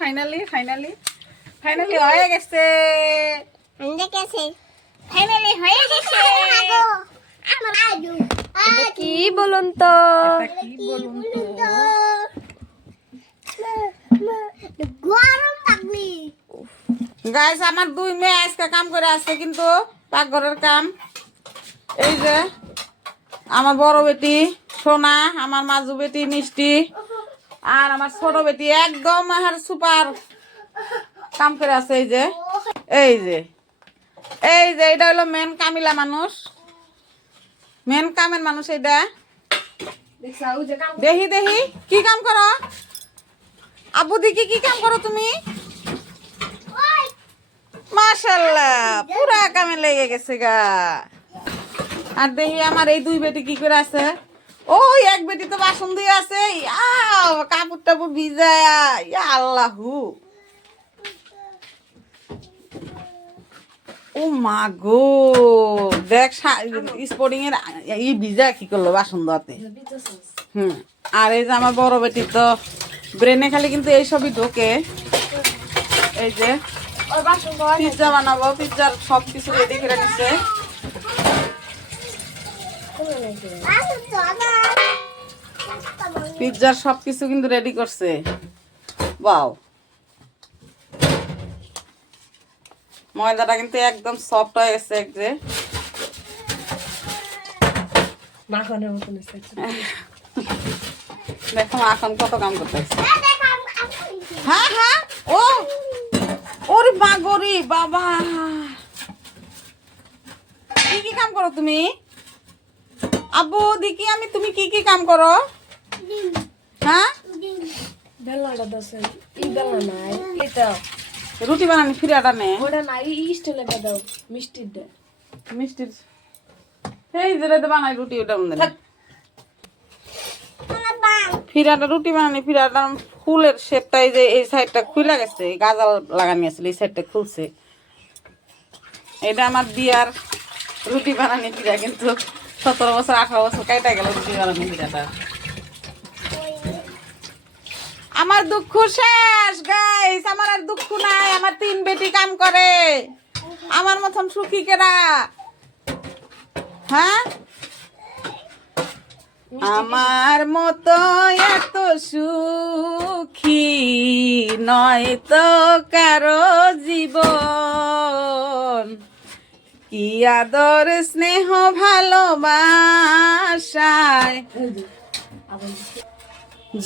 Finally finally finally হয়ে গেছে। Finally হয়ে গেছে। কি বলুন তো? কি বলুন তো? গরম লাগলি গাইস আমার দুই মেয়ে আজকে কাম করে আসছে কিন্তু পাকঘরের কাম। এই যে আমার বড় বেটি সোনা আমার মাজু বেটি মিষ্টি। আর আমার ছোট বেটি একদম আর সুপার কাম করে আছে, এই যে এই যে এই যে, এটা হলো মেন কামিলা মানুষ। মেন কামের মানুষ এটা। দেখি দেখি কি কাম করো? আবু দেখি কি কাম করো তুমি? মাশাল্লাহ, পুরা কামে লেগে গেছে গা। আর দেখি আমার এই দুই বেটি কি করে আছে? ওই এক বেটি তো বাসন দিয়ে আছে। কাপড় টাপড় ভিজায়। আল্লাহু। ও মা গো দেখ স্পোর্টিং এর ই ভিজা কি করল বাসন দেওয়াতে হুম আর এই যে আমার বড় বেটি তো ব্রেনে খালি কিন্তু এইসবই ঢোকে। এই যে পিৎজা বানাবো পিৎজার সব কিছু রেডি করে নিচ্ছে পিৎজার সব কিছু কিন্তু রেডি করছে। বাও ময়দাটা কিন্তু একদম সফট হয়ে গেছে এক যে। মাখনের মতন দেখো এখন কত কাম করতেছে। হ্যাঁ হ্যাঁ ও! ওরে বাগরি বাবা! কি কি কাম করো তুমি? আব্বু দেখি আমি তুমি কি কি কাম করো? হ্যাঁ? রুটি বানানি ফিরাটা নে। ওটা নাই এই স্টাইলে দাও মিষ্টির দে। মিষ্টির। এই যে বানাই রুটি ওটা মনে ফিরাটা রুটি বানানি ফিরাটা ফুলের শেপটা এই যে এই সাইডটা খুলে গেছে গাজাল লাগানি আছিল এই সাইডটা খুলছে। এটা আমার বিয়ার রুটি বানানি ফিরা কিন্তু সতেরো বছর, আঠারো বছর কেটে গেল রুটি বানানি ফিরাটা আমার দুঃখ শেষ গাইস আমার আর দুঃখ নাই, আমার তিন বেটি কাম করে। আমার মতন সুখী কেরা হ্যাঁ? আমার মতো এত সুখী নয় তো কারও জীবন। কি আদর স্নেহ ভালোবাসায়?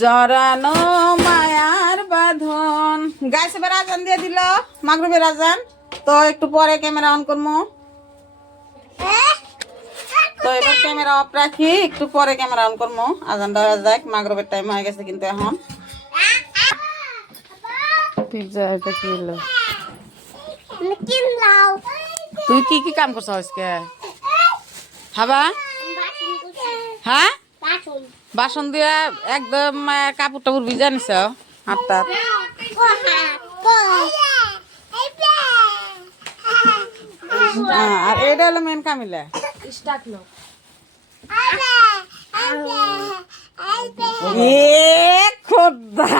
জরানো মায়ার বাঁধন। গাইছে এবার আজান দিয়ে দিল। মাগরবের আজান। তো একটু পরে ক্যামেরা অন করব তো এবার ক্যামেরা অফ রাখি। একটু পরে ক্যামেরা অন করব আজান দেওয়া যাক। মাগরবের টাইম হয়ে গেছে কিন্তু এখন। পিৎজা এটা কি হলো? তুই কি কি কাম করছ আজকে? হাবা? হ্যাঁ বাসন দিয়া একদম কাপড় টাপড় ভিজা নিছ? হাতটা আর এটা হলো মেন কামিলা। স্টার্ট নাও এ খোদা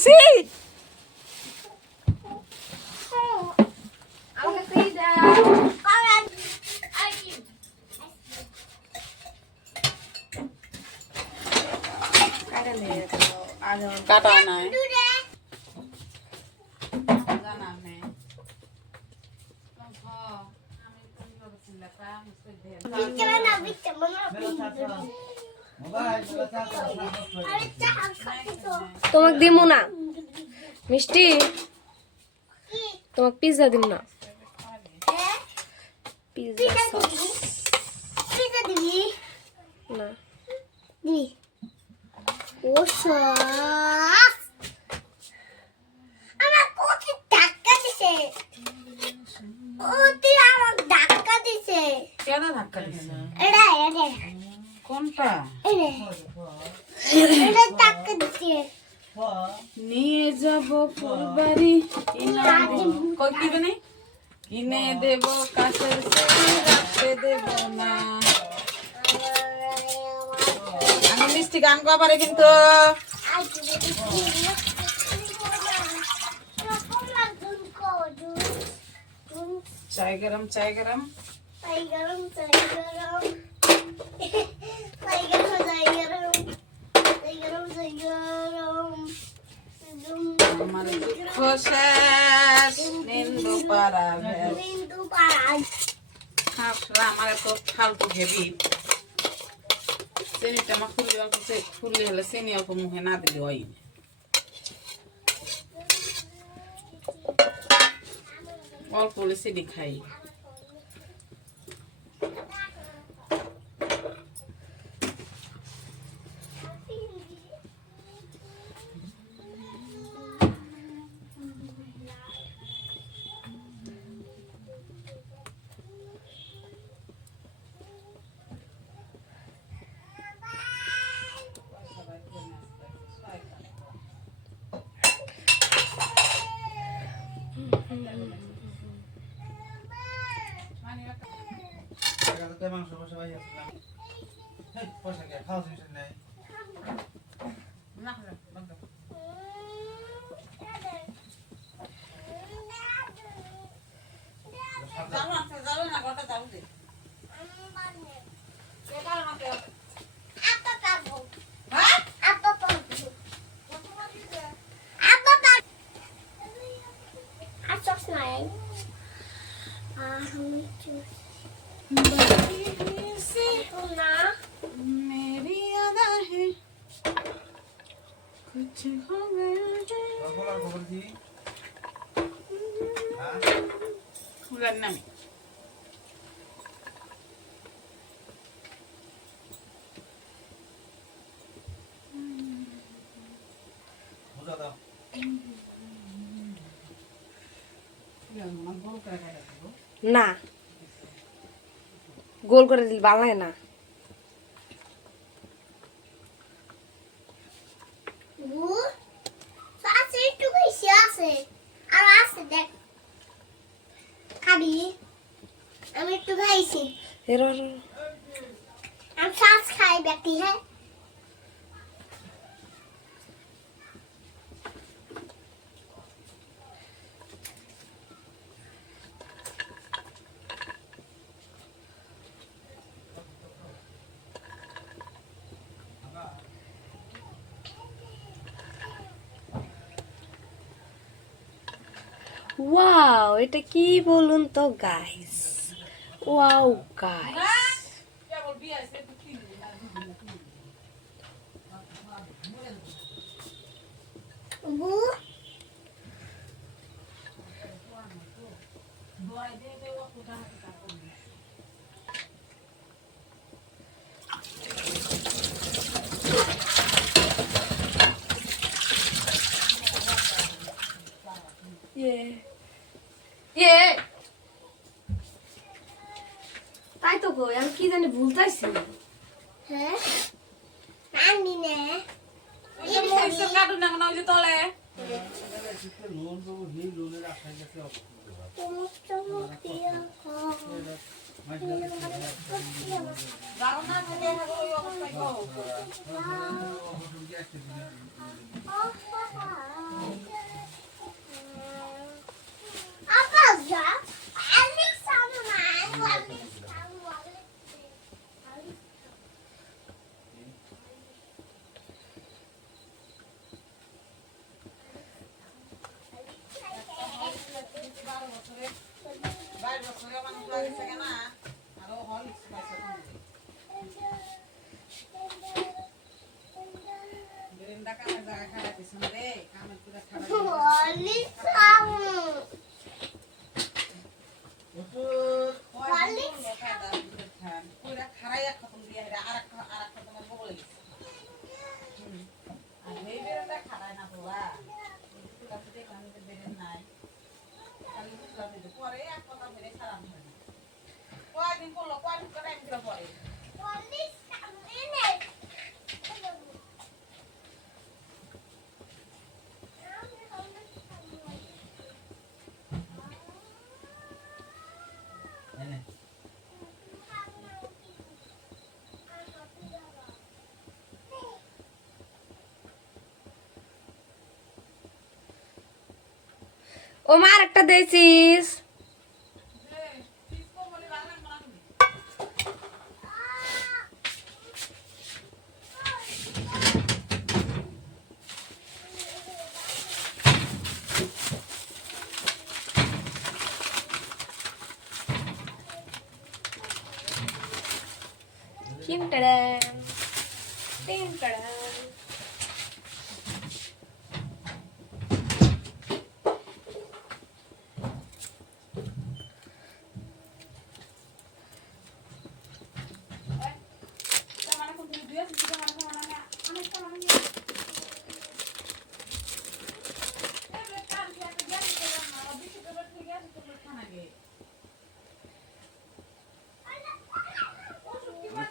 সি কাটা নাই জানা নেই তোমাক দিমু না। মিষ্টি? তোমাক পিজ্জা দিম না। পিজ্জা সস না। ও সস। আমার কোটি ধাক্কা দিছে। আমার ধাক্কা দিছে। কেন ধাক্কা দিছে? এটা এটা। কোনটা? নিয়ে যাব ফুলবাড়ি কিনে দেব। কাছের রাখতে দেব না। আমি মিষ্টি গান গাওয়া পারে কিন্তু। চাই গরম চাই গরম। আমার দুঃখ শেষ নিন্দু পাড়া নিন্দু পাড়া হাসরা আমার এত ফালতু ঘেবি চেনিটা আমার খুললে অল্প খুললে হলে চেনি অল্প মুখে না দিলে খাই মাংস বসে ভাই আসলাম পয়সা কে? খাওয়া জিনিস নামে। না। গোল করে দিল ভালো লাগে না। আমি একটু খাইছি। এর আমি শ্বাস খাই ব্যক্তি হ্যাঁ? ওয়াও এটা কি বলুন তো guys Uau, guys. Yeah. Yeah. তাই তো গো আমি কি জানি ভুলতাইছি? হ্যাঁ? আমি নে। যাও না ও মার একটা দিয়েছিস।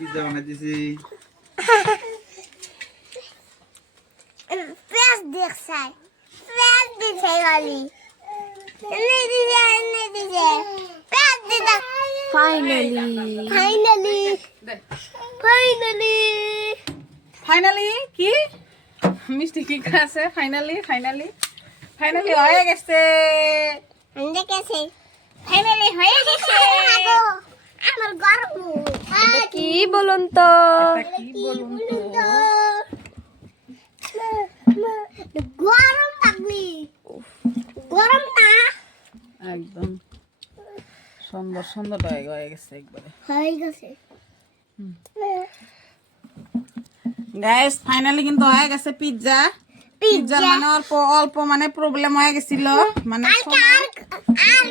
পিজ্জা বানাই দিছি পেঁয়াজ দেখছে পেঁয়াজ দিছে গালি এনে দিছে এনে দিছে পেঁয়াজ দিছে Finally. ফাইনালি ফাইনালি ফাইনালি কি? মিষ্টি কি আছে ফাইনালি ফাইনালি ফাইনালি হয়ে গেছে। ফাইনালি হয়ে গেছে। আমার গরম কি বলুন তো কি বলুন তো গরম লাগলি গরম না? একদম। সুন্দর সুন্দর হয়ে হয়ে গেছে একবারে। হয়ে গেছে। গ্যাস ফাইনালি কিন্তু হয়ে গেছে পিৎজা পিৎজা মানে অল্প অল্প মানে প্রবলেম হয়ে গেছিল। মানে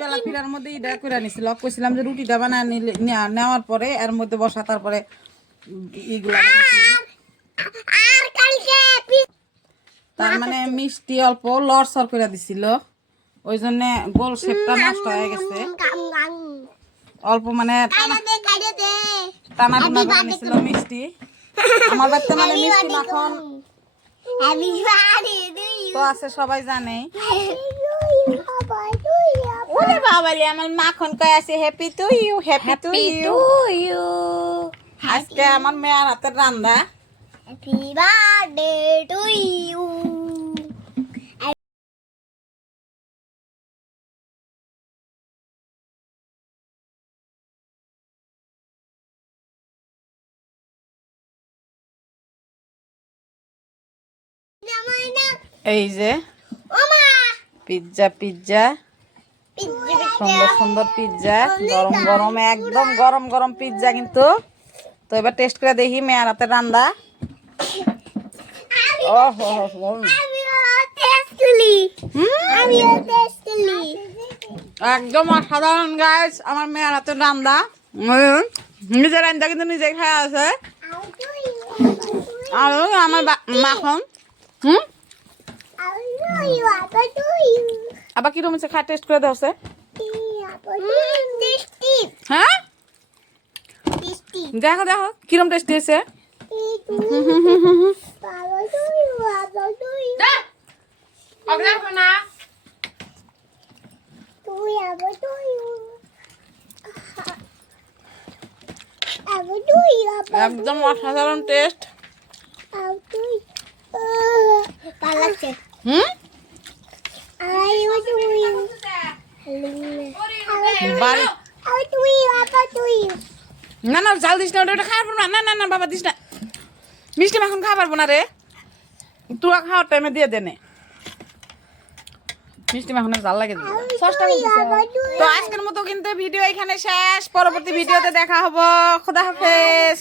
বেলা ফিরার মধ্যে ইটা করে নিছিল কইছিলাম যে রুটিটা বানা নেওয়ার পরে এর মধ্যে বসা তারপরে ইগুলা তার মানে মিষ্টি অল্প লড়সর করে দিছিল। ওই জন্য গোল শেপটা নষ্ট হয়ে গেছে। অল্প মানে টানা টানা করে নিছিল মিষ্টি। আমার বাড়িতে মানে মিষ্টি মাখন। তো আছে সবাই জানে। ওরে বাবালে আমার মাখন কয় আছে happy to you happy to Happy you to you. আজকে আমার মেয়ের হাতের রান্না। হ্যাপি বার্থডে টু ইউ এই যে। ওমা পিৎজা পিজ্জা। সুন্দর সুন্দর পিৎজা গরম গরম, একদম গরম গরম পিৎজা কিন্তু। তো এবার টেস্ট করে দেখি মেয়ের হাতের রান্না। ও হো হো হো। আমিও টেস্ট করি আমিও টেস্ট করি একদম অসাধারণ গাছ আমার মেয়ের হাতে রান্দা নিজের রান্না কিন্তু নিজে খাওয়া আছে। আর আমার মাখন। হুম? আবার কিরম হচ্ছে খা টেস্ট করে দেওয়া হ্যাঁ? দেখো দেখো কিরম টেস্ট দিয়েছে একদম অসাধারণ টেস্ট হুম? না না জাল দিস না ওটা খাওয়া পারব না না না বাবা দিস না। মিষ্টি মাখন খাওয়া পারব না রে। তুয়া খাওয়ার টাইমে দিয়ে দেনে মিষ্টি মাখনের জাল লাগে তো আজকের মতো কিন্তু ভিডিও এখানে শেষ। পরবর্তী ভিডিওতে দেখা হব। খোদা হাফেজ।